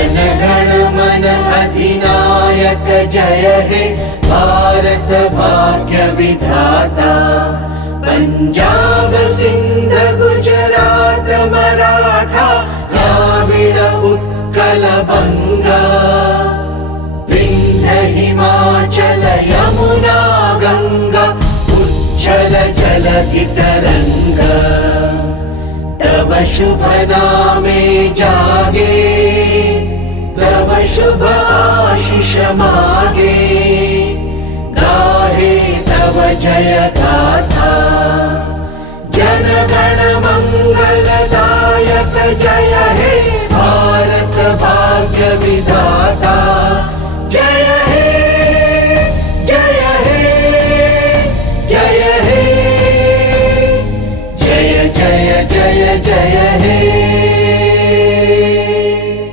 जनगण मन अधिनायक जय हे भारत भाग्य विधाता। पंजाब सिंध गुजरात मराठा द्राविड उत्कल बंगा। विंध्य हिमाचल यमुना गंगा उच्छल जलधि तरंगा। तव शुभ नामे जागे तव शुभ आशीष मागे। गाहे तव जय गाथा जनगण मंगलदायक जय हे भारत भाग्य विधाता।